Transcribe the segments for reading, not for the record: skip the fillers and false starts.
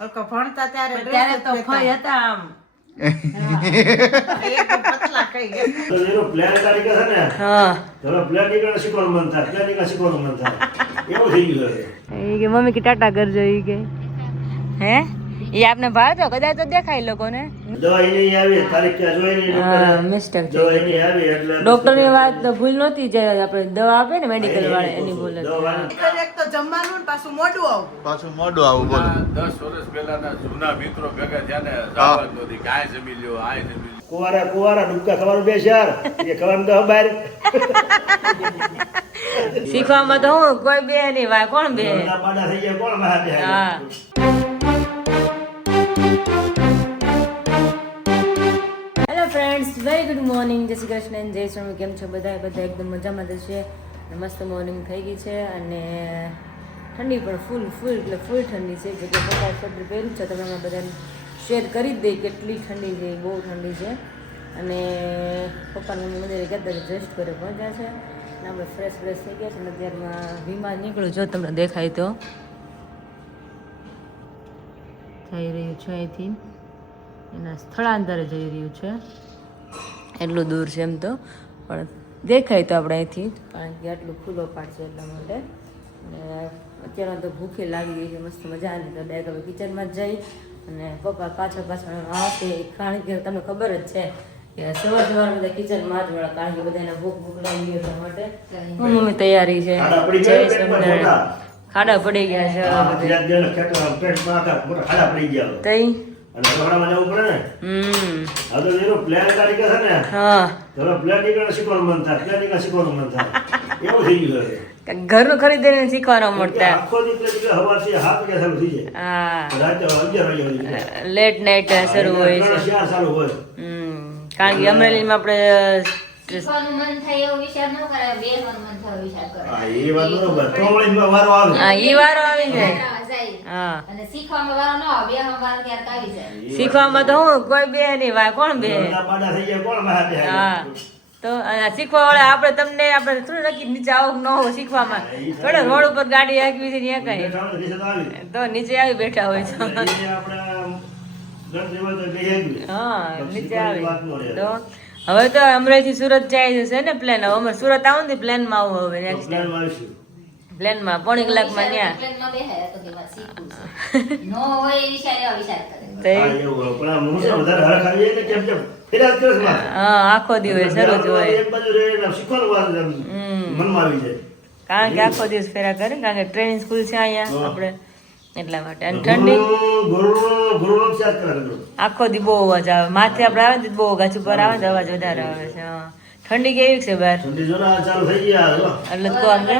ભણતા ત્યારે ત્યારે તો ફઈ હતા આમ પતલા કઈ ગયા. તો એનો પ્લાન તારીખે છે ને હા હવે પ્લાન નીકળે શીખવાનું મન થાય પ્લાન નીકળે શીખવાનું મન થાય એવું થઈ ગયું હવે એ કે મમ્મી કે ટાટા કરજો એ કે હે એ આપને ભાવ તો કદાચ તો દેખાય લોકોને દવા એની આવી તારીખ ક્યાં જોઈ નહીં હા મિસ્ટેક દવા એની આવી એટલે ડોક્ટર ની વાત તો ભૂલ નહોતી જે આપણે દવા આપે ને મેડિકલ વાળા એની ભૂલ હતી દવા એક તો જમવાનું ને પાછું મોઢું આવું. પાછું મોઢું આવું બોલો 10 વર્ષ પહેલાના જૂના મિત્રો ભેગા થયા ને જવાનું નથી કાંઈ જમી લ્યો આ જમી લ્યો. કુવારા ડૂબકા ખવાનું બે ચાર એ ખવાનું તો બહાર શીખવામાં તો હું કોઈ બે નહીં વા કોણ બે ઘરના પાડા થઈ ગયા કોણ મહા બે હા hello friends very good morning જય શ્રી કૃષ્ણ and જય સ્વામી કેમ છો બધા એકદમ મજામાં જશે મસ્ત મોર્નિંગ થઈ ગઈ છે અને ઠંડી પણ ફૂલ ઠંડી છે જે કે પપ્પા સ્વેટર પહેર્યું છે તમે અમે બધાને શેર કરી જ દઈ કેટલી ઠંડી છે બહુ ઠંડી છે અને પપ્પાને મંદિરે કહેતા જસ્ટ કરે પહોંચ્યા છે અને આપણે ફ્રેશ થઈ ગયા છે અને અત્યારમાં વિમાન નીકળ્યું જો તમને દેખાય તો થઈ રહ્યું છે અહીંથી એના સ્થળાંતરે જઈ રહ્યું છે એટલું દૂર છે એમ તો પણ દેખાય તો આપણે અહીંથી કારણ કે આટલું ખુલ્લો પાડ છે એટલા માટે અને અત્યારે તો ભૂખે લાગી ગઈ છે મસ્ત મજાની તો ડાયરેક્ટ હવે કિચનમાં જ જઈ અને પપ્પા પાછળ આવશે કારણ કે તમને ખબર જ છે કે સવાર બધા કિચનમાં જ વળે કારણ કે બધાને ભૂખ લાગી ગઈ એટલા માટે મમ્મી તૈયારી છે ખાડા પડી ગયા છે ખાડા પડી ગયા તઈ અને દોડામાં જવું પડે ને હવે તો એનો પ્લાન તારીખે છે ને હા હવે પ્લાન નીકળે શીખવાનું મન થાય પ્લાન નીકળે શીખવાનું મન થાય એવું થઈ ગયું હવે ઘરનું ખરીદીને શીખવાનો મળતા આખો દિવસ હવારથી 7 વાગ્યા ચાલુ થઈ જાય હા રાતે 11 વાગ્યા સુધી જાય. લેટ નાઇટ શરૂ હોય છે 4 ચાલુ હોય કારણ કે અમરેલીમાં આપણે શીખવાનું મન થાય એવો વિચાર ન કરે બેહવાનું મન થાય એવો વિચાર કરે હા એ વાત બરોબર ત્રણ વારો આવે હા ઈ વારો આવી જાય જાય હા અને શીખવામાં વારો ન આવે બેહવામાં વારો ક્યારેક આવી જાય શીખવામાં તો હું કોઈ બે નહીં વા કોણ બે ઘરના પાડા થઈ ગયા કોણ મહા બે હા તો શીખવા વાળા આપણે તમને આપણે થોડું નક્કી નીચે આવો ન હોય શીખવામાં થોડો રોડ ઉપર ગાડી હાંકવી છે ત્યાં કઈ બેઠા હોય તો આવી તો નીચે આવી બેઠા હોય છો એટલે એ આપણે ગણતરી હોય તો બેહી હા નીચે આવી વાત ન રહે. તો હવે તો અમરેલીથી સુરત જાય છે ને પ્લેન હવે અમે સુરત આવું ને પ્લેનમાં આવું હવે નેક્સ્ટ પ્લાન માં આવીશું પ્લેનમાં પોણી કલાકમાં ત્યાં પ્લેનમાં બેહાય તો કે વાત શીખવું છે નો હોય એ વિચાર એવા વિચાર કરે તો હા એવું હોય. પણ આ મુસાફર વધારે હરખ આવીએ ને કેમ ફેરા કરે છે હા આખો દિવસ શરૂ જ હોય એક બાજુ રહીને શીખવાનું વાત મનમાં આવી જાય કારણ કે આખો દિવસ ફેરા કરે ને કારણ કે ટ્રેનિંગ સ્કૂલ છે અહીંયા આપણે એટલા માટે અને ઠંડી ગુરુનો યાદ કરે આખો દી બહુ અવાજ આવે માથે આપણે આવે ને તો બહુ ગાછ ઉપર આવે ને અવાજ વધારે આવે છે હા ઠંડી કેવી છે બહાર ઠંડી જો ના ચાલુ થઈ ગયા જો એટલે તો આમ ને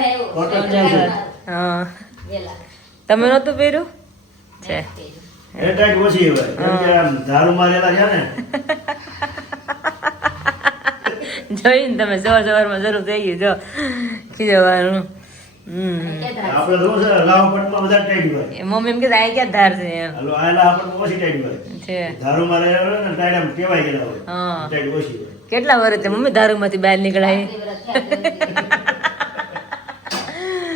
હા વેલા તમે નહોતું પહેર્યું છે એ ટાઈટ ઓછી હોય કેમ કે આમ ધારું મારેલા છે ને જોઈને તમે સવારમાં જરૂર થઈ ગઈ જો ખીજવાનું આપણે તો છે લાવપટમાં બધા ટાઈટ હોય એ મમ્મી એમ કે આ ક્યાં ધાર છે એમ હાલો આ લાવપટમાં ઓછી ટાઈટ હોય છે ધારું મારેલા હોય ને ટાઈટ આમ ટેવાઈ ગયેલા હોય હા ટાઈટ ઓછી હોય કેટલા વર્ષ છે મમ્મી દારૂમાંથી બહાર નીકળાય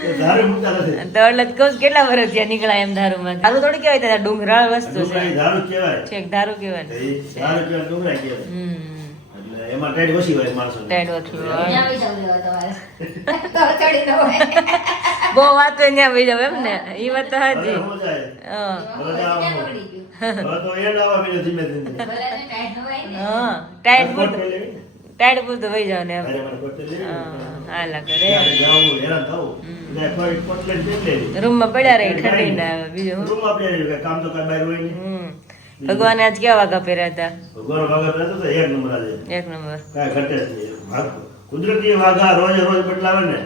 એ ધારું મૂકતા નથી તો એટલે જ કહું છું, કેટલા વર્ષ થયા નીકળાય એમ દારૂમાં દારૂ થોડી કહેવાય ત્યાં ડુંગરાળ વસ્તુ છે ડુંગળી ધારું કહેવાય છેક દારૂ કહેવાય ને. એ ધારું કહેવાય ડુંગરા કહેવાય એટલે એમાં ટાઈટ ઓછી હોય માણસો ટાઈટ ઓછી હોય. ત્યાં આવી જાવ લેવા તમારે તો ચડી ન હોય બહુ વાત હોય ત્યાં વહી જાવ એમ ને એ વાત તો હાજી હવે સમજાય. હા હવે તો આમ- બગડી ગયું હવે તો એન્ડ આવવા બીજો ધીમે ધીમે બધાને ટાઈટ ન હોય ને હા ટાઈટ કોટ પૂરતું પહેરી લેવી ને. ટાઈટ પૂરતું વહી જાવ ને એમ અરે મને કોટ પહેરી લેવી ને. હા હાલા કરે ત્યારે જાવું, હેરાન થવું. એટલે કોઈ કોટ લઈને પહેરી લેવી. રૂમમાં પડ્યા રહી ઠંડી ના આવે બીજું હું રૂમમાં પહેરી લેવી. કામ તો કાંઈ બહાર હોય નહીં. ભગવાને આજ કેવા વાઘા પહેર્યા હતા ભગવાનનો વાઘા પહેરતો તો એક નંબર આજે. એક નંબર કાંઈ ઘટે જ નહીં. કુદરતી વાઘા રોજે રોજ બદલાવે ને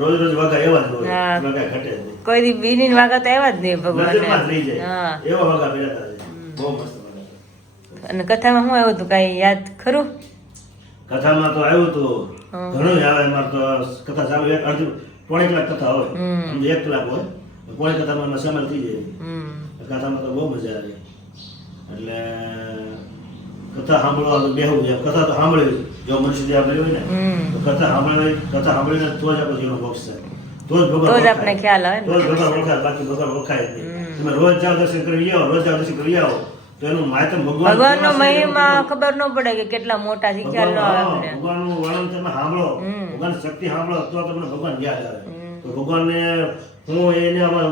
રોજ રોજ વાઘા એવા જ હોય. હા. એમાં કાંઈ ઘટે જ નહીં. કોઈ દી બીની વાઘા તો આવ્યા જ નહીં નજરમાં જ રહી ભગવાન જાય. હા એવા વાઘા પહેર્યા હતા આજે. બહુ મસ્ત વાઘા હતા. અને કથામાં શું આવ્યું હતું કઈ યાદ ખરું કથામાં તો આવ્યું હતું હા. ઘણું આવે એમાં તો કથા ચાલુ એક અડધી પોણી કલાક કથા હોય સમજો 1 કલાક હોય પોણી કથામાં એમાં સામેલ થઈ જાય કથામાં તો બહુ મજા આવે એટલે કથા સાંભળવા બેહવું છે કથા તો સાંભળવી જો મનુષ્ય જે સાંભળ્યું હોય ને તો કથા સાંભળીને તો જ આપણે જીવનો મોક્ષ થાય તો જ ભગવાન તો જ ઓળખાય. આપણે ખ્યાલ આવે ને. તો જ ભગવાન ઓળખાય, બાકી ભગવાન ઓળખાય જ નહીં. તમે રોજ જાઓ દર્શન કરી આવો, રોજ જાઓ દર્શન કરી આવો, તો એનું માધ્યમ ભગવાનનો કેવા છે મહિમા એવું ખબર ન પડે કે કેટલા મોટા છે ખ્યાલ ન આવે અમને. ભગવાનનું વર્ણન તમે સાંભળો, ભગવાનની શક્તિ સાંભળો તો તમને ભગવાન યાદ આવે. તો ભગવાનને હું એને આમાં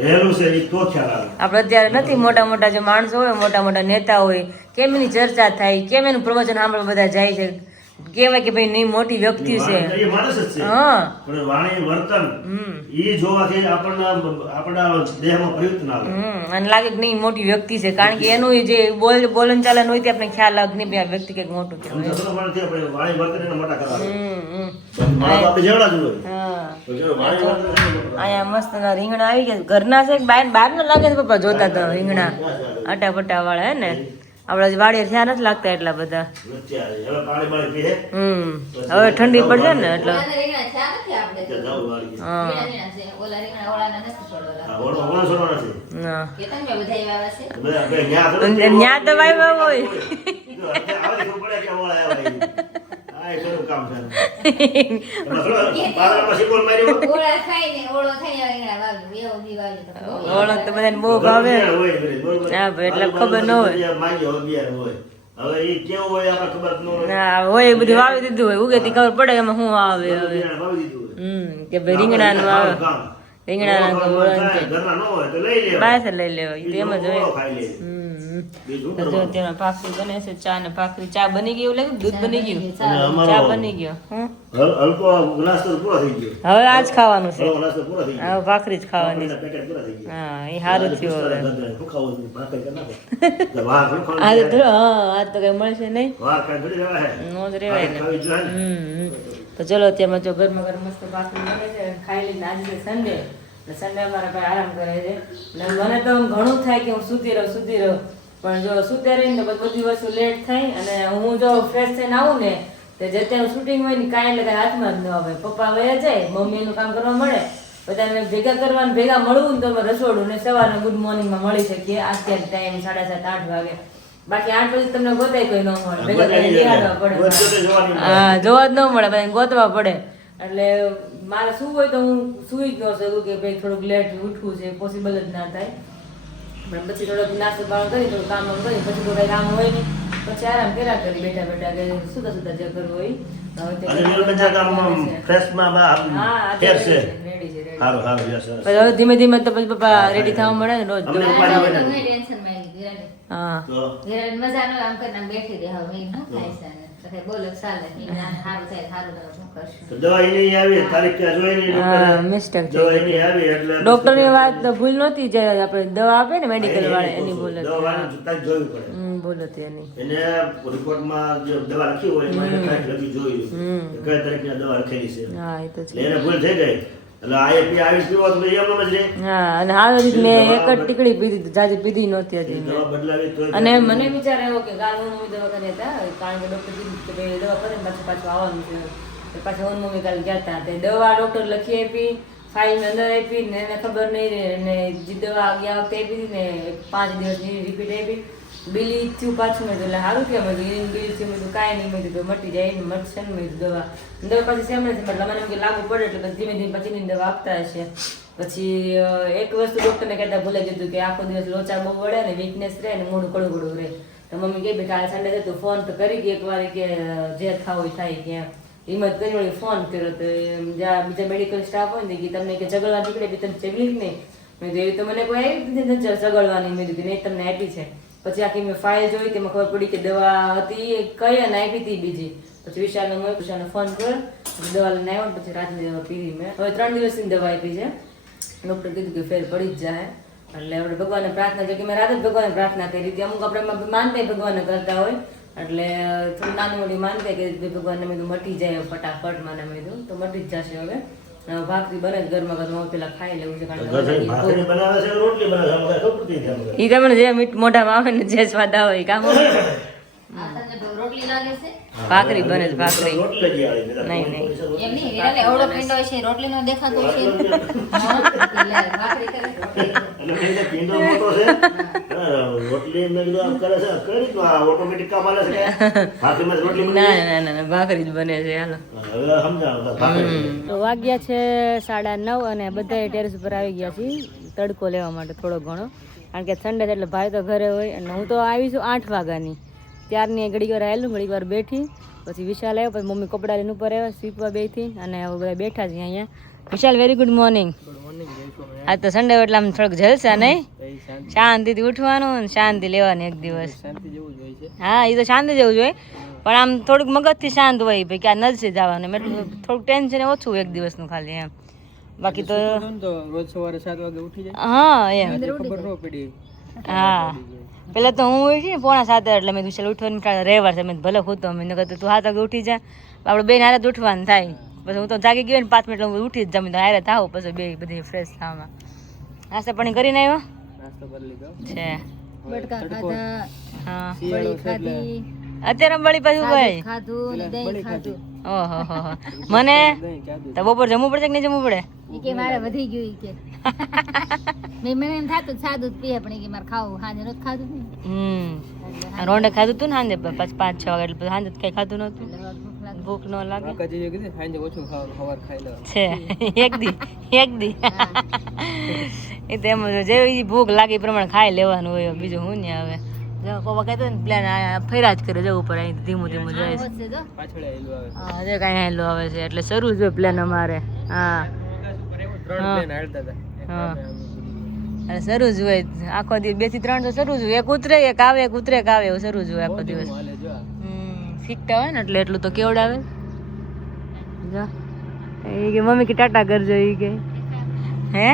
રહેલું છે એ તો ખ્યાલ આવે. આપણે અત્યારે નથી મોટા મોટા જે માણસો હોય, મોટા મોટા નેતા હોય, કેમ એની ચર્ચા થાય, કેમ એનું પ્રવચન સાંભળવા બધા જાય છે, કહેવાય કે ભાઈ નહીં મોટી વ્યક્તિ છે. એ માણસ જ છે. હા પણ વાણી વર્તન એ જોવાથી આપણા દેહમાં પરિવર્તન આવે. અને લાગે કે નહીં મોટી વ્યક્તિ છે, કારણ કે એનું જે બોલન ચાલન હોય તે આપણે ખ્યાલ આવે કે નહીં ભાઈ આ વ્યક્તિ કંઈક મોટું કહેવાય. સમજતો પણ નથી, આપણે વાણી વર્તન એને મોટા કરવા આવે. હમ. માણસ આપણે જેવડા જ હોય. હા તો જો વાણી વર્તન એને મોટા કરવા આવે. અહીંયા મસ્ત ના રીંગણા આવી ગયા. ઘરના છે કે બહાર ના લાગે છે પપ્પા જોતા તો રીંગણા આટા પટ્ટા વાળા હે ને, આપડા વાડીએ થયા નથી લાગતા એટલા બધા. વચ્ચે આવે. હવે પાણી બાળી પીએ. હવે ઠંડી પડશે ને એટલે ઓલાના રીંગણા થયા નથી આપણે તો. ત્યાં જાવું વાળી. હા રીંગણા છે. ઓલા રીંગણા ઓલાના નથી છોડવાના. હા, ઓળો છોડો નથી. હા. એ તમે બધા એવા છે. બધા આપણે ન્યા થોડું ન્યા તો વાવ્યા હોય. જો અત્યારે આવે ખબર પડે કે ઓળા આવ્યા એ. આ એ ખરું કામ છે. એમાં થોડો પાદરમાં શીપોલ માર્યો. ઓળા થાય ને ઓળો થાય એવા રીંગણા વાવ્યું. એવો બી વાવ્યું તો. ઓળખ તો બધાને બહુ ભાવે. હોય, બરોબર. હા, ભાઈ, એટલે ખબર ન હોય. માંગ્યો હોય, બિયાર હોય. હવે એ કેવું હોય આપણે ખબર જ ન હોય. ના હોય એ બધું વાવી દીધું હોય, ઉગેતી ખબર પડે એમાં શું આવે હવે. બિયારણ વાવી દીધું હોય. કે ભાઈ રીંગણાનું આવે, કામ. રીંગણાના ઓળો ગોળા થાય, ઘરના ન હોય તો લઈ લેવાય. બહારથી લઈ લેવાય એ તો એમ જ હોય. ઓળો ખાઈ લે. બીજું તો જો તેમાં ભાખરી બને છે, ચા ને ભાખરી. ચા બની ગઈ એવું લાગ્યું, દૂધ બની ગયું, અને અમારો ચા બની ગયો. હલકો નાસ્તો પૂરો થઈ ગયો. હવે આજ ખાવાનું છે, હલકો નાસ્તો પૂરો થઈ ગયો. હવે ભાખરી જ ખાવાની છે. પેકેટ પૂરા થઈ ગયા. હા એ સારું થયું હવે. શું ખાવું છે? ભાખરી કરી નાખો. તો વાહ, શું ખાવાનું આજે છે? તો આજ તો કઈ મળશે નહીં, વાહ, કાંઈ થોડી રહેવા હે. નો જ રેવાય ને. ખાવી જોઈએ ને. તો ચલો અત્યારમાં જો ગરમા ગરમ મસ્ત ભાખરી બને છે, ખાઈ લઈને. આજે છે સન્ડે, એટલે સન્ડે અમારા ભાઈ આરામ કરે છે. એટલે મને તો આમ ઘણું થાય કે હું સૂતી રહું, પણ જો સૂતે રહીને તો બધી વસ્તુ લેટ થાય. અને હું જો ફ્રેશ થઈને આવું ને તો જે ત્યાં શૂટિંગ હોય ને કાંઈ એટલે હાથમાં જ ન આવે. પપ્પા વયા જાય, મમ્મીનું કામ કરવા મળે, બધાને ભેગા કરવાનું, ભેગા મળવું ને તો અમે રસોડું ને સવારના ગુડ મોર્નિંગમાં મળી શકીએ. અત્યારે ટાઈમ 7:30 8 વાગે. બાકી 8 પછી તમને ગોતાય કોઈ ન મળે, ભેગા કરીને નિહાળવા પડે. ગોતજો તો જોવાની મળે. હા જોવા જ ન મળે, બધાને ગોતવા પડે. એટલે મારે શું હોય તો હું સુઈ જ ન શકું કે ભાઈ થોડુંક લેટ ઉઠવું છે, પોસિબલ જ ના થાય. પણ પછી થોડોક નાસ્તો બાણ કરી, થોડું કામ કરી, પછી તો કઈ કામ હોય નહીં, પછી આરામ કર્યા કરી બેઠા બેઠા કે સુતા જે કરવું હોય. હવે તે અને નીલબેન જા કામ ફ્રેશમાં હા ફેર છે. રેડી છે રેડી. સારું, સારું, યસ, સરસ. પછી હવે ધીમે ધીમે તો પછી પપ્પા રેડી થવા મળે ને રોજ. અમને ઉપાધિ હોય હું ને. ટેન્શનમાં આવી ગઈ રે. હા તો ઘરે મજા ન આમ કરીને બેઠી રહે. હવે મેં શું થાય છે ને? તો કે બોલો ચાલે નહીં, ના સારું થાય, સારું થાય, શું કરશું? તો દવા એની આવી, તારીખ ક્યાં જોઈ નહીં હા ડોક્ટરે. મિસ્ટેક દવા છે. એની આવી એટલે ડોક્ટરની વાત તો ભૂલ નહોતી, જે આપણે દવા આપે ને મેડિકલ વાળા એની ભૂલ દવા હતી. વાળાને તારીખ જોવી પડે. ભૂલ હતી એની. એને રિપોર્ટમાં જે દવા લખી હોય એમાં એને તારીખ લખી જોઈ કે કઈ તારીખની દવા લખેલી છે. હા એ તો એટલે છે. એને ભૂલ થઈ ગઈ. એટલે આ એપી આવી પીવો તો પછી એમ જ રહે. હા અને હાલ સુધી મેં એક જ ટીકડી પીધી હતી, જાજી પીધી નહોતી હજી મેં. દવા બદલાવી તો અને મને વિચાર આવ્યો કે કાલ હું મમ્મી દવાખાને હતા, કારણ કે ડોક્ટર કીધું કે ભાઈ દવા કરે ને પાછું આવવાનું છે. તો પાછા હું મમ્મી કાલે ગયા હતા, તે દવા ડોક્ટર લખી આપી, ફાઇલ અંદર આપી ને એને ખબર નહીં રહે. અને જે દવા ગયા વખતે આપી હતી ને 5 દિવસની રિપીટ આપી, બિલી થયું પાછું. મેં એટલે સારું કેમ હતું બિલ થયું, મેં કાંઈ નહીં, મેં કીધું મટી જાય ને મટશે ને. મેં દવા પાછી સેમ નથી, મતલબ મને એમ કે લાગુ પડે એટલે ધીમે ધીમે પછીની દવા આપતા હશે. પછી એક વસ્તુ ડૉક્ટરને કહેતા ભૂલે કીધું કે આખો દિવસ લોચા બહુ વળે ને વીકનેસ રહે ને મોઢું કડું કડું રહે. તો મમ્મી કહે ભાઈ કાલે સન્ડે છે તું ફોન તો કરી કે એકવાર કે જે થવું થાય કે હિંમત કરી વળી ફોન કર્યો. તો જ્યાં બીજા મેડિકલ સ્ટાફ હોય ને કે તમને કે જગડવા નીકળે બી તમે ચગલી જ નહીં. મેં કીધું એવી તો મને કોઈ આવી નથી જગડવાની. મેં કીધું નહીં તમને આપી છે. પછી આખી મેં ફાઇલ જોઈ, તેમાં ખબર પડી કે દવા હતી કઈ અને આપી હતી બીજી. પછી વિશાલને ફોન કર્યો, દવા લઈને આવ્યો, પછી રાતની દવા પીધી મેં. હવે 3 દિવસની દવા આપી છે. ડૉક્ટર કીધું કે ફેર પડી જ જાય. એટલે આપણે ભગવાનને પ્રાર્થના છે કે મેં રાતે જ ભગવાનને પ્રાર્થના કરી હતી. અમુક આપણે માનતા ભગવાનને કરતા હોય, એટલે થોડી નાની મોટી માનતા કે ભગવાનને મેં મટી જાય ફટાફટ. મને મેં કીધું તો મટી જ જશે. હવે ભાખરી બને ગરમા ગરમા પેલા ખાઈ લેવું છે, કારણ કે ભાખરી બનાવે છે, રોટલી બનાવે છે, અમને ખબર પડતી નથી અમને. ઈ તમને જે મીઠ મોઢામાં આવે ને જે સ્વાદ આવે એ કામ આ તમને તો રોટલી લાગે છે ભાખરી બને છે, ભાખરી. રોટલી જ આવે. નહીં, નહીં. એમ નહીં હીરાને એવડો પીંડો છે રોટલી નો દેખાતો છે હા, એટલે ભાખરી કરે રોટલી કરે. એટલે મેં કીધું પીંડો મોટો છે. હા, રોટલી મેં કીધું આમ કરે છે. કઈ રીતનું આ ઓટોમેટિક કામ આલે છે? ભાખરીમાં જ રોટલી બની ના જાય? ના ના ના, ભાખરી જ બને છે. હાલો. હવે સમજાવો તો ભાખરી. તો વાગ્યા છે 9:30 અને બધા ટેરેસ ઉપર આવી ગયા છીએ તડકો લેવા માટે થોડો ઘણો, કારણ કે સન્ડે છે એટલે ભાઈ તો ઘરે હોય અને હું તો આવી છું 8 વાગ્યાની. ત્યારની ઘડીક વાર આવેલું, ઘડીક વાર બેઠી, પછી વિશાલ આવ્યો, પછી મમ્મી કપડાં લઈને ઉપર આવ્યા, સીપવા બેઠી અને હવે બધા બેઠા છીએ અહીંયા. વિશાલ, વેરી ગુડ મોર્નિંગ. આજ તો સન્ડે એટલે આમ થોડોક જલસા નહીં, શાંતિથી ઉઠવાનું અને શાંતિ લેવાની એક દિવસ. હા, એ તો શાંતિ જેવું જોઈએ, પણ આમ થોડુંક મગજથી શાંત હોય ભાઈ કે આ નજસે જવાનું, એટલું થોડુંક ટેન્શન ઓછું એક દિવસનું ખાલી એમ. બાકી તો રોજ સવારે 7 વાગે ઉઠી જાય, હા એમ. ખબર ન પડી. હા, પેલા તો હું ઉઠી ને 6:45 એટલે મેં વિશાલ ઉઠવાનું રવિવાર છે, મેં ભલે ખોતો મેં કીધું તું 7 વાગે ઉઠી જા, આપણે બેન હારે જ ઉઠવાનું થાય. પછી હું તો જાગી ગયો ને 5 મિનિટ ઉઠી જ જમી તો હારે થાવ, પછી બે બધી ફ્રેશ થવામાં. નાસ્તા પાણી કરીને આવ્યો નાસ્તો કરી લીધો છે. બટકા ખાધા હા, બળી ખાધી અત્યારે બળી પાછું ભાઈ. ખાધું ને દહીં ખાધું ઓહો હો હો. મને દહીં ખાધું. તો બપોર જમવું પડશે કે નહીં જમવું પડે? ઈ કે મારે વધી ગયું ઈ કે મને એમ થાતું સાદું જ પીએ પણ ઈ કે મારે ખાવું સાંજે નહોતું ખાધું ને રોંડે ખાધું તું ને સાંજે, પછી 5-6 વાગે એટલે પછી સાંજે કઈ ખાધું નતું, એટલે હવે ભૂખ લાગી. ભૂખ ન લાગે કાકાજીએ કીધું સાંજે ઓછું ખાવાનું, સવાર ખાઈ લો. છે. એક દી એ તો એમ જ જેવી ભૂખ લાગે એ પ્રમાણે ખાઈ લેવાનું હોય, બીજું હું ને હવે જો કોવા કહેતો ને પ્લાન ફેરા જ કરે જવું પડે, અહીં ધીમું ધીમું જાય છે. છે જો પાછળ આવેલું આવે. હા, જે કાંઈ હેલો આવે છે એટલે શરૂ જ હોય પ્લાન અમારે. હા, 3 પ્લેન હાલતા હતા. એક હા. સામે આમ બીજી. અને શરૂ જ હોય આખો દિવસ, 2 થી 3 તો શરૂ જ હોય, એક ઉતરે એક આવે, એક ઉતરે એક આવે, એવું શરૂ જ હોય આખો દિવસ. હાલે જો આ. શીખતા હોય ને એટલે એટલું તો કેવડાવે. જો એ કે મમ્મી કે ટાટા કરજો, એ કે હે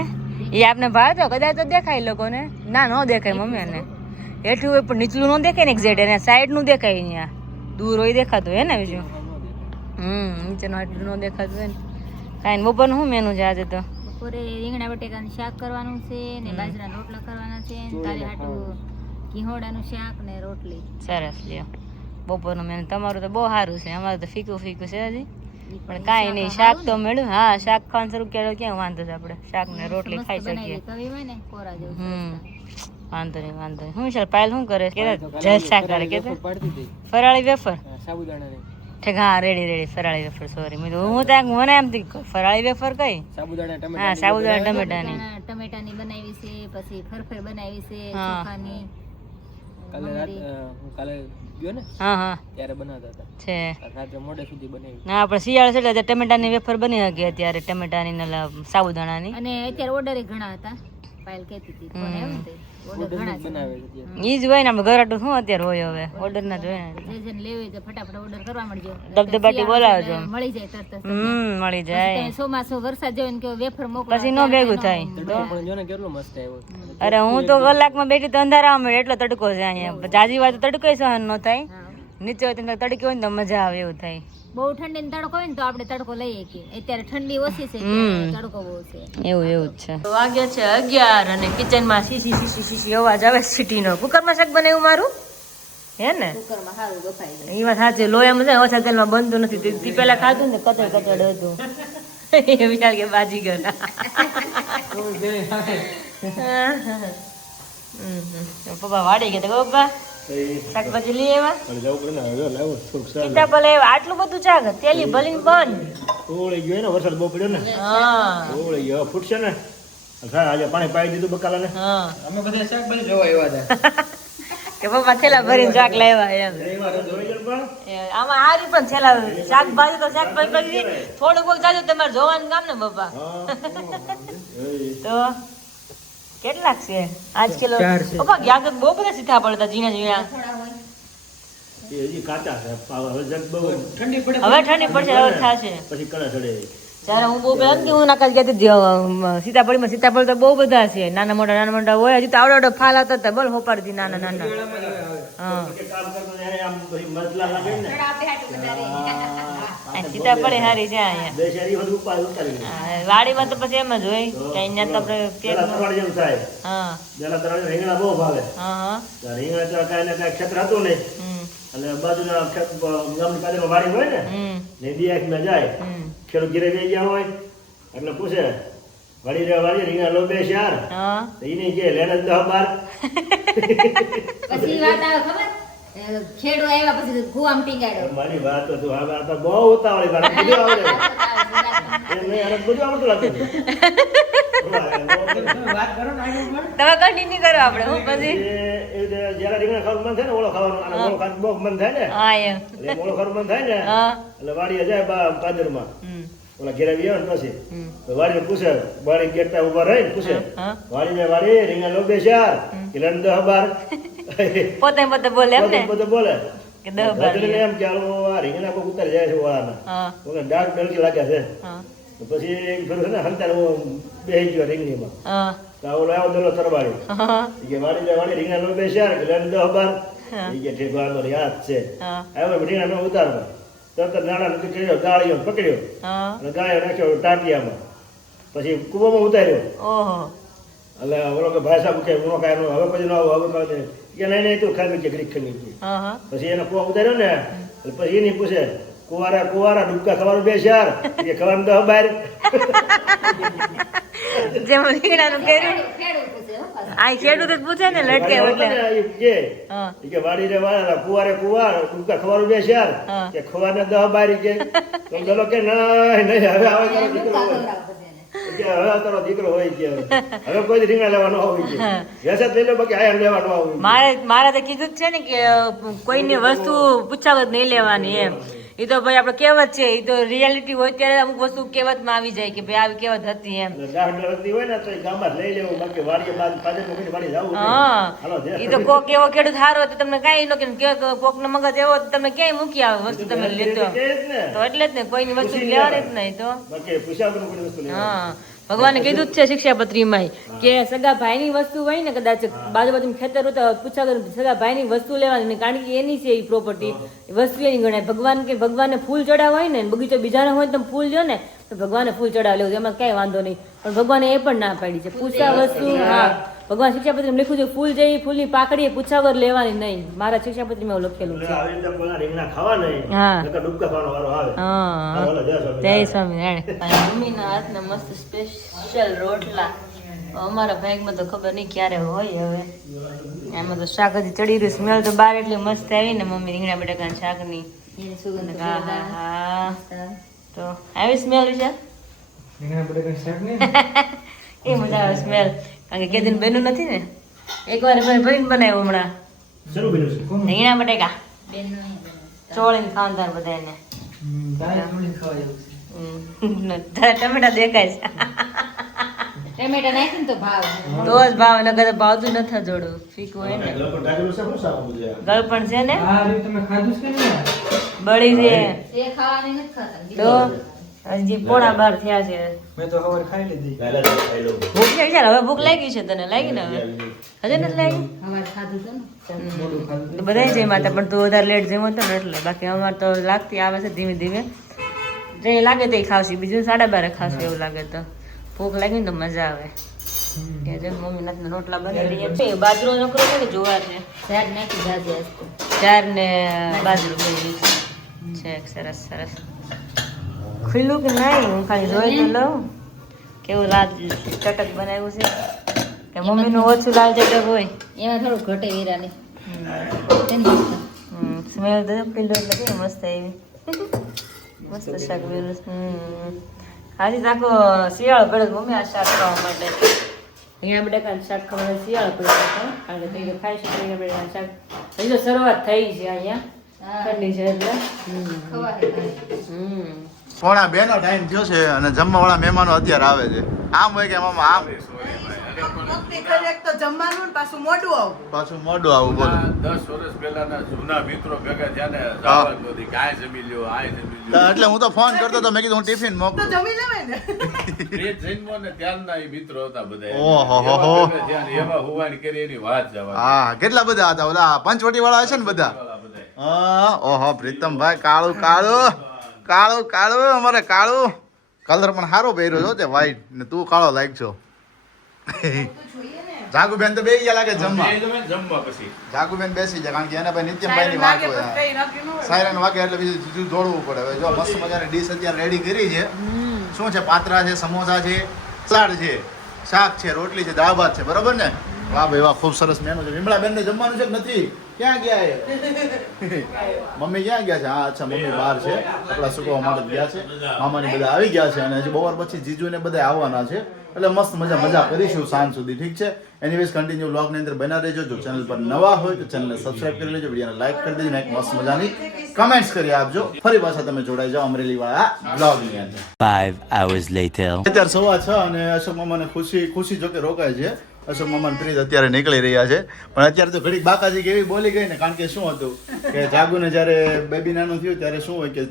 એ આપને ભાવે તો કદાચ તો દેખાય લોકોને, ના ન દેખાય મમ્મી એને હેઠું હોય પણ નીચલું ન દેખાય ને એક્ઝેક્ટ, એને સાઈડનું દેખાય, અહીંયા દૂર હોય દેખાતું હોય ને બીજું. નીચેનું એટલું ન દેખાતું હોય ને. કાંઈ બપોરનું શું મેનુ છે આજે તો? બપોરે રીંગણા બટેકાનું શાક કરવાનું છે ને બાજરાના રોટલા કરવાના છે ને તારે હાટું ઘીહોડાનું શાક ને રોટલી. સરસ લ્યો, બપોરનું મેનુ તમારું તો બહુ સારું છે, અમારું તો ફીકું ફીકું છે હજી, પણ કાંઈ નહીં, શાક તો મળ્યું. હા, શાક ખાવાનું શરૂ કર્યું, ક્યાં વાંધો છે, આપણે શાક ને રોટલી ખાઈ શકીએ. બનાવી કવી હોય ને કોરા જેવું વાંધો નહીં વાંધો નહીં. શું છે પાયલ શું કરે કે જલસા કરે કે વેફર પાડતી હતી. ફરાળી વેફર? હા, સાબુદાણાની. ઠીક, હા રેડી ફરાળી વેફર, સોરી મેં કીધું હું ત્યાં મને એમ થી ફરાળી વેફર કઈ? સાબુદાણા ટમેટા. હા, સાબુદાણા ટમેટાની. ટમેટાની બનાવી છે, પછી ફરફર બનાવી છે, હા. ચોખાની કાલે રાત હું કાલે ગયો ને હા હા ત્યારે બનાવતા હતા. છે. રાત્રે મોડે સુધી બનાવી. ના આપણે શિયાળો છે એટલે ટમેટાની વેફર બની શકે અત્યારે, ટમેટાની ને સાબુદાણાની. અને અત્યારે ઓર્ડર ઘણા હતા, પાયલ કહેતી હતી ફોન આવ્યો ને તે ઓર્ડર ઘણા છે. બનાવે છે અત્યારે. ઈ જ હોય ને આપણે ઘરાટું શું અત્યારે હોય, હવે ઓર્ડર ના જ હોય ને. જે જેને લેવી હોય તો ફટાફટ ઓર્ડર કરવા મળજો, દબદબાટી બોલાવજો. મળી જાય તરત જ. મળી જાય, તમે ચોમાસું વરસાદ જોઈને કે વેફર મોકલો પછી નો ભેગું થાય. તડકો પણ જો ને કેટલો મસ્ત આવ્યો. અરે હું તો કલાકમાં બેઠી તો અંધારા મળે એટલો તડકો છે અહીંયા. જાજી વાત તડકો સહન ન થાય, નીચે હોય તો તડકી હોય ને તો મજા આવે એવું થાય. બહુ ઠંડી તડકો હોય ને તો આપણે તડકો લઈએ કે અત્યારે ઠંડી ઓછી છે તડકો બહુ છે. એવું જ છે. વાગ્યા છે 11 અને કિચનમાં સીસી અવાજ આવે સિટીનો. કુકરમાં શાક બનાવ્યું મારું હે ને? કુકરમાં સારું બફાઈ જાય. એ વાત સાચી, લોયામાં છે ઓછા તેલમાં બનતું નથી. તે પેલા ખાધું ને કચડ હતું. એ વિચાર કે બાજી ગયા. પપ્પા વાડી ગયા તો પપ્પા શાકભાજી લઈ આવ્યા, સીતાફળ આવ્યા, આટલું બધું શાક તેલી ભલીને બંધ. ઓળી ગયો ને, વરસાદ બહુ પડ્યો ને, હા ઓળી ગયો, ફૂટશે ને. આજે પાણી પાઈ દીધું બકાલાને. હા અમે બધા શાકભાજી જોવા આવ્યા હતા. કે પપ્પા થેલા ભરીને શાક લાવ્યા એમ. આમાં હારી પણ થેલા શાકભાજી તો શાકભાજી થોડુંક બહુ જાજુ તમારે જોવાનું કામ ને પપ્પા. તો કેટલાક છે 5 કિલો? પપ્પા ગયા બહુ બધા સીતાફળ હતા ઝીણા ઝીણા. એ હજી કાચા છે, હવે જગ બહુ ઠંડી પડે. હવે ઠંડી પડશે, હવે થશે. પછી કળા ચડે. જ્યારે હું બહુ પેલા કે હું નાકાશ ગયા હતી સીતાફળ તો બહુ બધા છે, નાના મોટા હોય. હજી તો આવડો ફાલ આવતા હતા, બોલ હોપાડતી નાના નાના. હા, કામ કરતો ત્યારે આમ પછી મસલા લાગે ને, સીતાફળ હારી છે અહીંયા. બે શેરી બધું ઉતારી દે. વાડીમાં તો પછી એમ જ હોય કે અહીંયા તો આપણે પેલા તરવાડ જેવું થાય. હા પેલા તરવાડ રીંગણા બહુ ભાવે. હા હા તો રીંગણા તો કાંઈ ને કાંઈ ક્ષેત્ર હતું નહીં. અને બાજુના ગામની બાજુમાં વાડી હોય ને ને દિયાકમાં જાય ખેડૂત ઘેરે જઈ ગયા હોય એટલે પૂછે વાડી રે વાડી રીંગણા લો બે ચાર હા તો એને કે લેને 10-12 પછી વાત આવે ખબર ખેડો આવ્યા પછી ગુવામ ટીંગાડ્યો મારી વાત તો તું હવે આ તો બહુ ઉતાવળી વાત બધું આવડે એમ નહીં આને બધું આવડતું લાગે વાત કરો ને આગળ પણ. તમે કન્ટિન્યુ કરો આપણે હું પછી એ જ્યારે રીંગણા ખાવાનું મન થાય ને ઓળો ખાવાનું અને ઓળો ખાવાનું બહુ મન થાય ને હા એમ એટલે ઓળો ખાવાનું મન થાય ને હા એટલે વાડીએ જાય પાદરમાં હમ ઓલા ઘેરે આવ્યા ને પછી હમ તો વાડીને પૂછે વાડી ગેટતા ઉભા રહીને પૂછે હા વાડીને વાડી રીંગણા લો બે ચાર કે લેને 10-12 પોતે પોતે બોલે એમ ને બધું બોલે કે 10-12 રજનીને એમ કે હાલો આ રીંગણા કોઈ ઉતારી જાય છે ઓળાના હા ઓકે ડાર્ક ડલકી લાગે છે હા તો પછી એક ફેરું છે ને હંતાને હું બેસી ગયો રીંગણીમાં હા તો ઓલો આવ્યો દલો તરવાડી હા ઈ કે વાડી રીંગણા લો બે ચાર કે લેને 10-12 ઈ કે ઠીક વાંધો નહીં, યાદ છે હા આવ્યો રીંગણા નો ઉતારવા તરત નાણા નથી કર્યો ગાળીઓ પકડ્યો હા અને ગાયો નાખ્યો ટાટિયામાં પછી કૂવામાં ઉતાર્યો ઓહો એટલે ઓલો કે ભાઈ સાહેબ કે હું કાંઈ હવે પછી ન આવું હવે કાંઈ કે નહીં તું ખામી કે ગ્રીક ખમી ગઈ હા હા પછી એને કૂવા ઉતાર્યો ને એટલે પછી એની પૂછે કુવારા ડૂબકા ખવાનું બે ચાર કે ખવાનું 10-12 જેમ રીંગણાનું કર્યું ખેડૂત પૂછે હો પાછું. આ ખેડૂત જ પૂછે ને લટકે એટલે હા ઈ કે વાડી રે વાળા કુવાર ડૂબકા ખવાનું બે ચાર હા. કે ખવાને 10-12 કે તો ચલો કે નહીં હવે આવે તારો દીકરો હોય ખવડાવો પછી એને. કે હવે આ તારો દીકરો હોય કે હવે કોઈ રીંગણા લેવાનો હોય કે વ્યસત લઈ લો બાકી આયા લેવાનો હોય મારે તો કીધું જ છે ને કે કોઈની વસ્તુ પૂછા વગર નહીં લેવાની એમ એ તો ભાઈ આપણે કહેવત છે એ તો રિયાલિટી હોય ત્યારે અમુક વસ્તુ કહેવતમાં આવી જાય કે ભાઈ આવી કહેવત હતી એમ દાખ ડરતી હોય ને તો ગામમાં લઈ લેવું બાકી વાડીએ બાદ પાછળ મૂકીને વાડી જવું હા હાલો જે એ તો કોક એવો ખેડૂત સારો તો તમને કઈ નો કે કોક નો મગજ એવો તો તમે ક્યાંય મૂકી આવે વસ્તુ તમે લેતો કે જ ને તો એટલે જ ને કોઈની વસ્તુ લેવાની જ નહીં તો બાકી પૂછ્યા વગર કોઈ વસ્તુ લેવાની હા ભગવાને કીધું જ છે શિક્ષાપત્રીમાં કે સગા ભાઈની વસ્તુ હોય ને કદાચ બાજુ ખેતર હોય તો પૂછા કરું સગા ભાઈની વસ્તુ લેવાની નહીં કારણ કે એની છે એ પ્રોપર્ટી વસ્તુ એની ગણાય ભગવાનને ફૂલ ચડાવવા હોય ને બગીચો બીજાનો હોય તો તમે ફૂલ લ્યો ને તો ભગવાનને ફૂલ ચડાવ લેવું એમાં કઈ વાંધો નહીં પણ ભગવાને એ પણ ના પાડી છે પૂછા વસ્તુ હા ભગવાન શિક્ષાપત્રીમાં લખ્યું છે ફૂલ જઈ ફૂલની પાકડી પૂછા વગર લેવાની નહીં મારા શિક્ષાપત્રીમાં એવું લખેલું છે આવી રીતે કોના રીંગણા ખાવા નહીં હા. નકર ડૂબકા ખાવાનો વારો આવે હા હાલો, જય સ્વામિનારાયણ. જય સ્વામિનારાયણ મમ્મીના હાથના મસ્ત સ્પેશિયલ રોટલા અમારા ભાગમાં તો ખબર નહીં ક્યારે હોય હવે એમાં તો શાક હજી ચડી રહ્યું સ્મેલ તો બહાર એટલી મસ્ત આવી ને મમ્મી રીંગણા બટાકાના શાકની એની સુગંધ હા જોરદાર. હા તો આવી સ્મેલ છે રીંગણા બટાકાનું શાક ને એ મજા આવે સ્મેલ કારણ કે કેદીન બન્યું નથી ને એકવાર ભરીને બનાવ્યું હમણાં શરૂ બન્યું છે રીંગણા બટાકા બેનનું નહીં બને. ચોળીને ખાવાનું તાર બધાને દાળ ચોળી ખાવા જેવું છે. ટમેટા દેખાય છે ટમેટા નાખી ને તો ભાવ તો જ ભાવ નકર તો ભાવતું નથી જોડું ફીકું હોય ને ગળપણ ઢાંકેલું છે શું સારું બધું આ? ગળપણ છે ને આ રીતે તમે ખાધું છે કે નહીં? બળી છે એ ખાવાની નથી ખાતા તો હજી પોણા 12 થયા છે મેં તો સવારે ખાઈ લીધી. પહેલા તો ખાઈ લઉં. ભૂખ લાગી ચાલ હવે ભૂખ લાગી છે તને લાગી ને હવે હજે નથી લાગી હવારે ખાધું હતું ને મોઢું ખાધું. તો બધાય જઈ માતા પણ તું વધારે લેટ જેમ હતો ને એટલે બાકી અમારે તો લાગતી આવે છે ધીમે ધીમે જે લાગે તે ખાવશું બીજું 12:30 ખાવશું એવું લાગે તો ભૂખ લાગી ને તો મજા આવે કે જે મમ્મી નાથના રોટલા બનાવી છે બાજરો નકરો છે કે જોવા છે શાક નાખી જાજે હસતું. ચાર ને બાજરો બંને છે સરસ સરસ ખુલ્લું કે નહીં હું ખાલી જોઈ તો લઉં કેવું લાલ ચટક બનાવ્યું છે કે મમ્મીનું ઓછું લાલ ચટક હોય એમાં થોડું ઘટે વીરાની સ્મેલ તો પીલું એટલે કેવી મસ્ત આવી મસ્ત શાક પીલું આજે તો આખો શિયાળો પડ્યો મમ્મી આ શાક ખાવા માટે રીંગણા બટાકાનું શાક ખાવા શિયાળો પડ્યો હતો કારણ કે તો ખાઈ શકે રીંગણા બટાકાનું શાક હજી તો શરૂઆત થઈ છે અહીંયા ઠંડી છે એટલે પોણા 2 નો ટાઈમ થયો છે અને જમવાવાળા મહેમાનો અત્યારે આવે છે આમ હોય કે આમ આમ વખતે કરે એક તો જમવાનું ને પાછું મોઢું આવું પાછું મોઢું આવું બોલો 10 વર્ષ પહેલાના જૂના મિત્રો ભેગા થયા ને જમવા નહોતી. કાંઈ જમી લ્યો, આય જમી તો લ્યો. એટલે હું તો ફોન કરતો તો મેં કીધું હું ટિફિન તો મોકલું જમી લેવાય ને એ જન્મો ને ત્યારના એ મિત્રો હતા બધા. ઓહો હો હો. એવા ભેગા થયા ને એવા હુવાણ કરી એની વાત જવા હા કેટલા બધા હતા ઓલા પંચવટી વાળા હશે ને બધા હા ઓહો પ્રીતમભાઈ કાળું કાળું કાળું કાળું અમારે કાળું કલર પણ સારો પહેર્યો છો તે વ્હાઈટ ને તું કાળો લાગશો જાગુબેન તો બેસી ગયા લાગે જમવા. એ તમે જમવા પછી જાગુબેન બેસી જાય કારણ કે એને ભાઈ નિત્યમભાઈની વાત હોય. સાયરન વાગે એટલે બીજું દોડવું પડે. હવે જો મસ્ત મજાની ડીશ અત્યારે રેડી કરી છે. શું છે? પાત્રા છે, સમોસા છે, સલાડ છે, શાક છે, રોટલી છે, દાળ ભાત છે. બરોબર ને? વાહ ભાઈ વાહ, ખૂબ સરસ મેનુ છે. વિમળાબેન ને જમવાનું છે કે નથી? ક્યાં ગયા એ? મમ્મી ક્યાં ગયા છે? હા અચ્છા, મમ્મી બહાર છે, કપડા સુકવવા માટે ગયા છે. મામાની બધા આવી ગયા છે અને હજી બપોર પછી જીજુ ને બધા આવવાના છે. એટલે મસ્ત મજા કરીશું સાંજ સુધી. ઠીક છે? એનીવેઝ કન્ટિન્યુ વ્લોગની અંદર બના રહેજો. જો ચેનલ પર નવા હોય તો ચેનલને સબસ્ક્રાઇબ કરી લેજો, વિડીયોને લાઈક કરી દેજો અને એક મસ્ત મજાની કમેન્ટ્સ કરી આપજો. ફરી પાછા તમે જોડાઈ જાઓ અમરેલી વાળા વ્લોગની અંદર. 5 hours later. અત્યારે 6:15 અને અશોક મામાને ખુશી જોકે રોકાય છે. અશોક મામાને પ્રીત અત્યારે નીકળી રહ્યા છે, પણ અત્યારે તો ઘડીક બાકાજી કેવી બોલી ગઈ ને, કારણ કે શું હતું કે જાગુને જ્યારે બેબી નાનું થયું ત્યારે શું હોય કે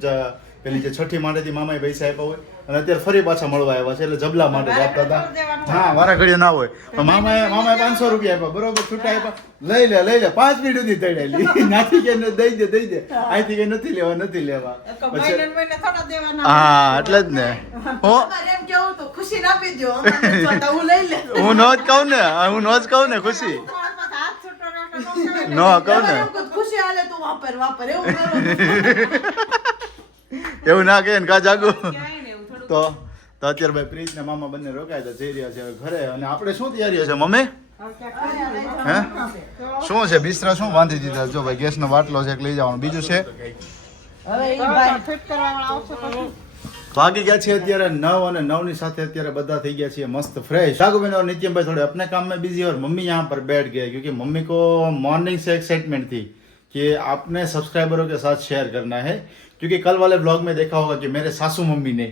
પેલી જે છઠ્ઠી માટેથી મામાએ પૈસા આપ્યા હોય અને અત્યારે ફરી પાછા મળવા આવ્યા છે એટલે જબલા માટે જ આપતા હતા. હા, વારા ઘડીએ ના હોય. પણ મામાએ 500 રૂપિયા આપ્યા, બરોબર, છૂટા આપ્યા. લઈ લે 5 મિનિટ સુધી તળેલી નાથી કે દઈ દે અહીંથી કે નથી લેવા હા એટલે જ ને. એમ કેવું તો ખુશી આપી દો, હું લઈ લે. હું નો જ કહું ને ખુશી નો કહું ને ખુશી હાલે તું વાપર એવું કરો. એવું ના કહે ને કા જાગુ. તો અત્યારે ભાઈ પ્રીત ને મામા બંને રોકાય તો જઈ રહ્યા છે હવે ઘરે. અને આપણે શું તૈયારીઓ છે મમ્મી? હે શું છે? બિસ્તરા શું બાંધી દીધા? જો ભાઈ ગેસનો બાટલો છે લઈ જવાનું. બીજું છે વાગી ગયા છે અત્યારે 9 અને 9 ની સાથે અત્યારે બધા થઈ ગયા છે મસ્ત फ्रेश. जागूबेन और नित्यम भाई थोड़े अपने काम में बिजी और मम्मी यहाँ पर बैठ गए क्योंकि मम्मी को मॉर्निंग से एक्साइटमेंट थी कि आपने सब्सक्राइबरों के साथ शेयर करना है, क्योंकि कल वाले ब्लॉग में देखा होगा कि मेरे सासू मम्मी ने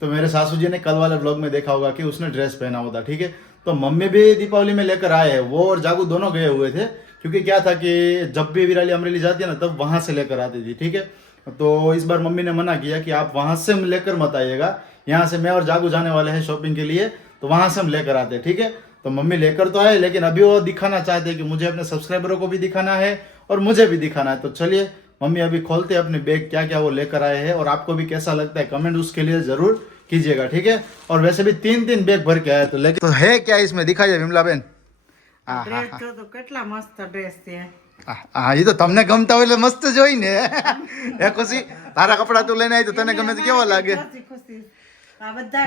तो मेरे सासू जी ने कल वाले ब्लॉग में देखा होगा कि उसने ड्रेस पहना हुआ था. ठीक है, तो मम्मी भी दीपावली में लेकर आए हैं. वो और जागू दोनों गए हुए थे क्योंकि क्या था कि जब भी विराली अमरेली जाती है ना तब वहां से लेकर आती थी. ठीक है, तो इस बार मम्मी ने मना किया कि आप वहां से लेकर मत आइएगा, यहाँ से मैं और जागू जाने वाले हैं शॉपिंग के लिए, तो वहां से हम लेकर आते हैं. ठीक है, तो मम्मी लेकर तो आए लेकिन अभी वो दिखाना चाहते हैं कि मुझे अपने सब्सक्राइबरों को भी दिखाना है और मुझे भी दिखाना है. तो चलिए मम्मी अभी खोलते हैं अपने बैग, क्या क्या वो लेकर आए हैं और आपको भी कैसा लगता है कमेंट उसके लिए जरूर कीजिएगा. ठीक है, और वैसे भी 3 बैग भर के आया तो लेकिन तो है क्या इसमें? दिखाइए विमला बेन. કેટલા મસ્ત ડ્રેસ છે. હા, એ તો તમને ગમતા હોય એટલે મસ્ત જ હોય ને. એ ખુશી, તારા કપડા તું લઈને આવી તો તને ગમે તો કેવો લાગે? આ બધા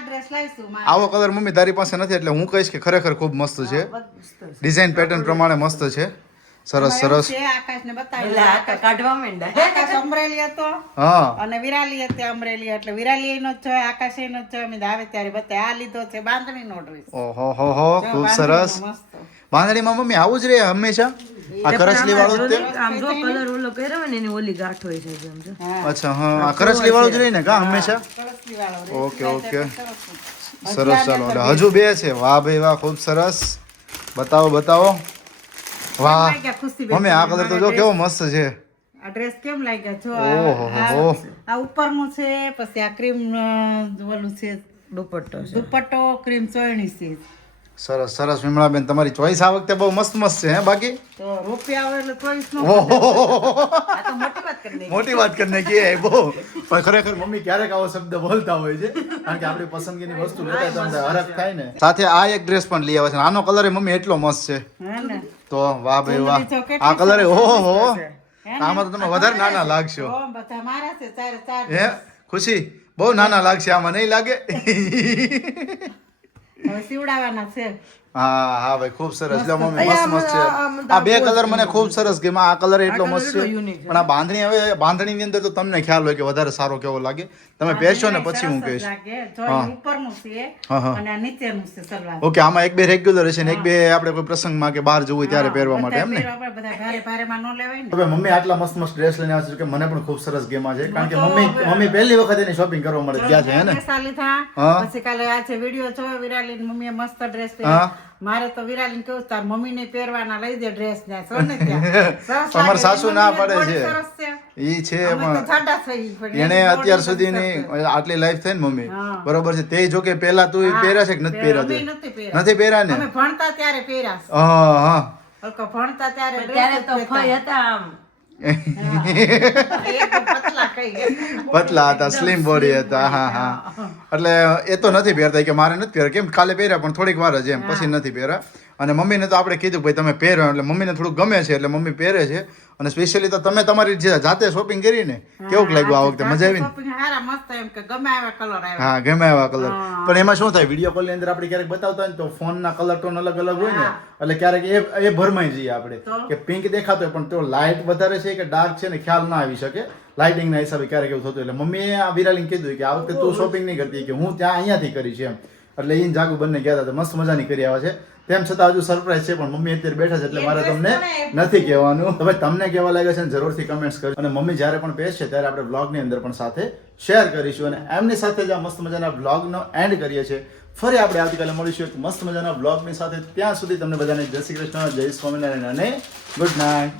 ડ્રેસ લાવીશું. આવો કલર મમ્મી તારી પાસે નથી એટલે હું કહીશ કે ખરેખર ખૂબ મસ્ત છે. ડિઝાઇન પેટર્ન પ્રમાણે મસ્ત છે. સરસ આકાશને બતાવી કાઢવા માંડ્યા. આકાશ અમરેલી હતો હા અને વિરાલી હતી અમરેલી, એટલે વિરાલી નો જ જોયો, આકાશ નો જ જોયો. મેં આવે ત્યારે બતાય આ લીધો છે બાંધણીનો ડ્રેસ. ઓહો હો ખૂબ સરસ. બાંધણીમાં મમ્મી આવું જ રહે હંમેશા? આ કરસલી વાળું જ તે? આમ જો કલર ઓલો કર્યો હોય ને એની ઓલી ગાંઠ હોય છે જેમ જો. અચ્છા, હા, આ કરસલી વાળું જ રહે ને કા હંમેશા? કળસલી વાળો ઓકે સરસ. ચાલો એટલે હજુ 2 છે. વાહ ભાઈ વાહ, ખૂબ સરસ. બતાવો. વાહ મમ્મી, આ કલર તો જો કેવો મસ્ત છે. આ ડ્રેસ કેમ લાગ્યા છો? ઓહો, આ ઉપરનું છે, પછી આ ક્રીમ ઓલું છે દુપટ્ટો ક્રીમ ચોયણી છે. સરસ વિમળાબેન, તમારી ચોઈસ આ વખતે બહુ મસ્ત છે. હે બાકી તો રૂપિયા હોય એટલે ચોઈસ નો મોટી વાત કરીને કે બહુ. પણ ખરેખર મમ્મી ક્યારેક આવો શબ્દ બોલતા હોય છે કારણ કે આપણી પસંદગીની વસ્તુ લેતા તમને હરખ થાય ને. સાથે આ એક ડ્રેસ પણ લઈ આવે છે. આનો કલર મમ્મી એટલો મસ્ત છે. તો વાહ ભાઈ વાહ, આ કલર ઓહો, આમાં તો તમે વધારે નાના લાગશો. બધા મારા છે ચાર. હે ખુશી, બહુ નાના લાગશે આમાં, નહીં લાગે? હવે સીવડાવવાના છે. હા ભાઈ, ખૂબ સરસ. લો મમ્મી, મસ્ત છે. આ 2 કલર મને ખૂબ સરસ ગમ્યા. આ કલર એટલો મસ્ત છે પણ આ બાંધણી, હવે બાંધણીની અંદર તો તમને ખ્યાલ હોય કે વધારે સારો કેવો લાગે. તમે પહેરશો ને પછી હું કહીશ. ઉપરનું છે અને આ નીચેનું છે સલવાર. ઓકે, આમાં 1-2 રેગ્યુલર હશે ને 1-2 આપણે કોઈ પ્રસંગમાં કે બહાર જવું હોય ત્યારે પહેરવા માટે, એમ ને? બધા ભારેમાં ન લેવાય ને. હવે મમ્મી આટલા મસ્ત ડ્રેસ લઈને આવે છે કે મને પણ ખૂબ સરસ ગમ્યા છે કારણ કે મમ્મી પહેલી વખત એની શોપિંગ કરવા માટે ગયા છે, હે ને? પછી કાલે આ છે વિડિયો જોયો, વિરાલી મમ્મીએ મસ્ત ડ્રેસ પહેર્યો. મારે તો વિરાલી કેવું તાર મમ્મી ને પહેરવાના લઈ દે ડ્રેસ ને સોને ત્યાં. અમાર સાસુ ના પડે છે. સરસ છે ઈ છે પણ એને અત્યાર સુધીની આટલી લાઈફ થઈ ને મમ્મી, બરોબર છે? તે જો કે પહેલા તું પહેર્યા છે કે નથી પહેર્યા? નથી પહેર્યા ને? અમે ભણતા ત્યારે પહેર્યા. હા ભણતા ત્યારે ત્યારે તો ફઈ હતા આમ એકદમ પતલા કઈ ગયા. પતલા હતા, સ્લિમ બોડી હતા. હા. એટલે એ તો નથી પહેરતા કે મારે નથી પહેર્યા, કેમ કાલે પહેર્યા પણ થોડીક વાર જ એમ, પછી નથી પહેર્યા. અને મમ્મીને તો આપણે કીધું ભાઈ તમે પહેરો, એટલે મમ્મીને થોડું ગમે છે એટલે મમ્મી પહેરે છે. અને સ્પેશિયલી તો તમે તમારી જે જાતે શોપિંગ કરી ને, કેવું લાગ્યું આ વખતે? મજા આવી ને? Shopping હારા મસ્ત એમ કે ગમે એવા કલર આવ્યા. હા, ગમે એવા કલર. પણ એમાં શું થાય, વિડીયો કોલ ની અંદર આપણે ક્યારેક બતાવતા હોય ને તો ફોનના કલર ટોન અલગ અલગ હોય ને, એટલે ક્યારેક એ ભરમાઈ જઈએ આપણે કે પિંક દેખાતો હોય પણ તો લાઇટ વધારે છે કે ડાર્ક છે ને ખ્યાલ ના આવી શકે લાઇટિંગ ના હિસાબે, ક્યારેક એવું થતું. એટલે મમ્મીએ આ વિરાલીને કીધું કે આ વખતે તું શોપિંગ નહીં કરતી, કે હું ત્યાં અહીંયાથી કરીશ એમ. એટલે ઈ જાગુ બંને ગયા હતા, મસ્ત મજાની કરી આવ્યા છે. તેમ છતાં હજુ સરપ્રાઈઝ છે, પણ મમ્મી અત્યારે બેઠા છે એટલે મારે તમને નથી કહેવાનું. તો ભાઈ તમને કેવા લાગે છે ને જરૂરથી કમેન્ટ્સ કરજો. અને મમ્મી જ્યારે પણ પહેરશે ત્યારે આપણે બ્લોગની અંદર પણ સાથે શેર કરીશું. અને એમની સાથે જ આ મસ્ત મજાના બ્લોગનો એન્ડ કરીએ છીએ. ફરી આપણે આવતીકાલે મળીશું એક મસ્ત મજાના બ્લોગની સાથે. ત્યાં સુધી તમને બધાને જય શ્રી કૃષ્ણ, જય સ્વામિનારાયણ અને ગુડ નાઇટ.